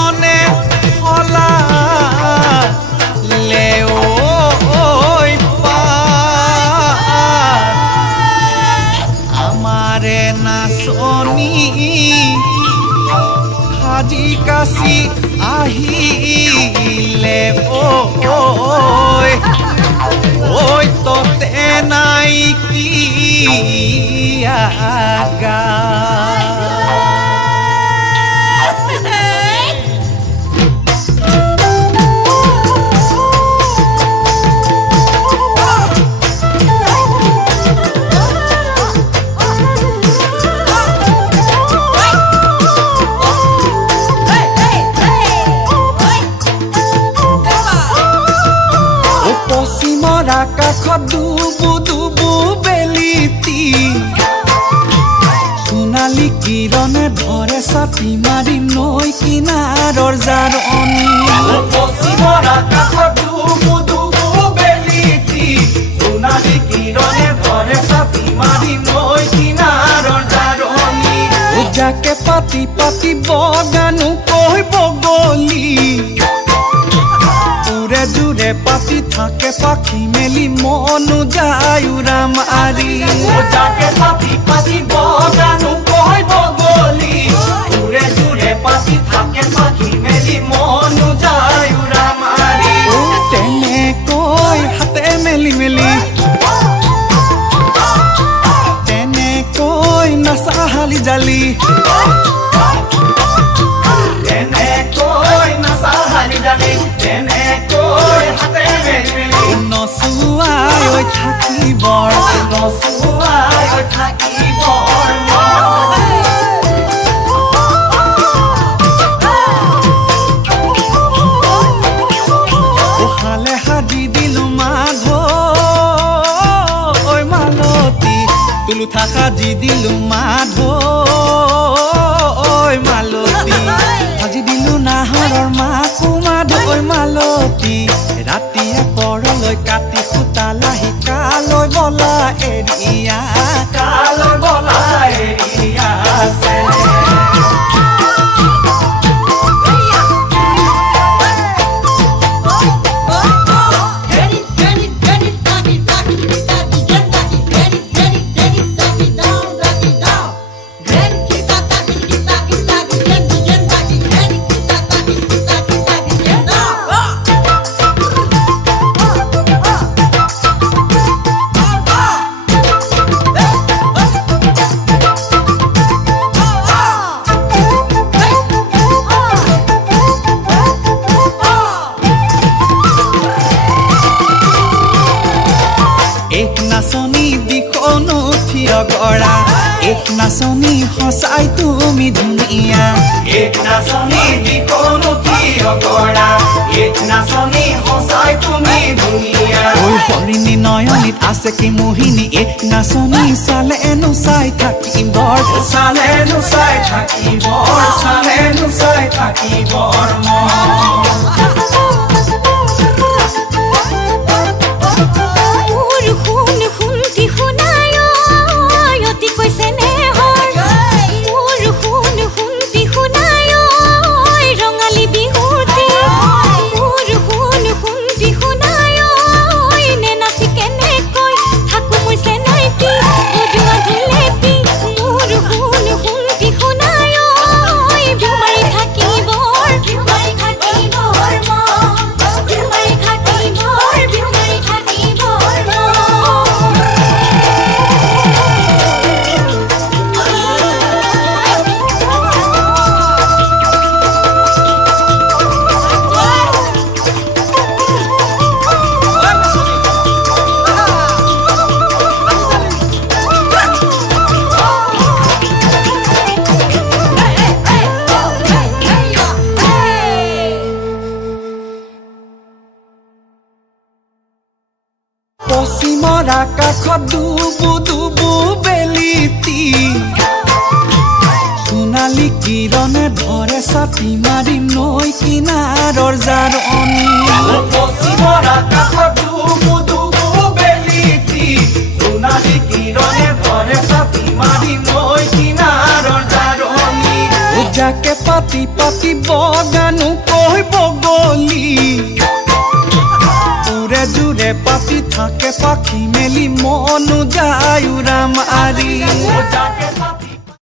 মনে হলা লেও আমারে নাচনি হাজি কাশি আহিলে ওই তোতে নাই কি আগা আকাশত দুবু দুবু বেলিতি সোণালী কিৰণে ধৰে ছাতি মাৰি নৈ কিনাৰৰ জাৰণি পশ্চিমৰ আকাশত দুবু দুবু বেলিতি সোণালী কিৰণে ধৰে ছাতি মাৰি নৈ কিনাৰৰ জাৰণি যাকে পাতি পাতি বগানো কহিব গলি জুৰে পাতি থাকে পাখি মেলি মনো যায় উৰাম আৰি যাকে পাতি পাতি বগানো কহিব গলি জুৰে জুৰে পাতি থাকে পাখি মেলি মনো যায় উৰাম আৰি তেনেকৈ হাতে মেলি মেলি তেনেকৈ নাচা হালি জালি তেনেকৈ নাচা হালি জালি নচুৱাই থাকিবৰ নচুৱাই থাকিবৰ উশালে সাজি দিলো মাধৈ মালতী তুলুঠা সাজি দিলো মাধৈ মালতী সাজি দিলো নাহৰৰ মাকো মাধৈ মালতী ৰাতিয়ে পৰলৈ কাটি সূতা লাহি কালৈ বলা এৰিয়া কালৈ বলা এৰিয়া এক নাচনী সঁচাই তুমি ধুনীয়া এক নাচনী দিখনো থিয় কৰা এক নাচনী সঁচাই তুমি ধুনীয়া ঐ হৰিণী নয়নিত আছে কি মোহিনী এক নাচনী চালেনো চাই থাকিবৰ চালেনো চাই থাকিবৰ চালেনো চাই থাকিবৰ পশ্চিমৰ আকাশত দুবু দুবু বেলিতি সোণালী কিৰণে ধৰে ছাতি মাৰি নৈ কিনাৰৰ জাৰণি পশ্চিমৰ আকাশত দুবু দুবু বেলিতি সোণালী কিৰণে ধৰে ছাতি মাৰি নৈ কিনাৰৰ জাৰণি যাকে পাতি পাতি বগানো কইব গলি উড়ে জুড়ে পাতি থাকে পাখি মেলি মনু যায় উড়া মারি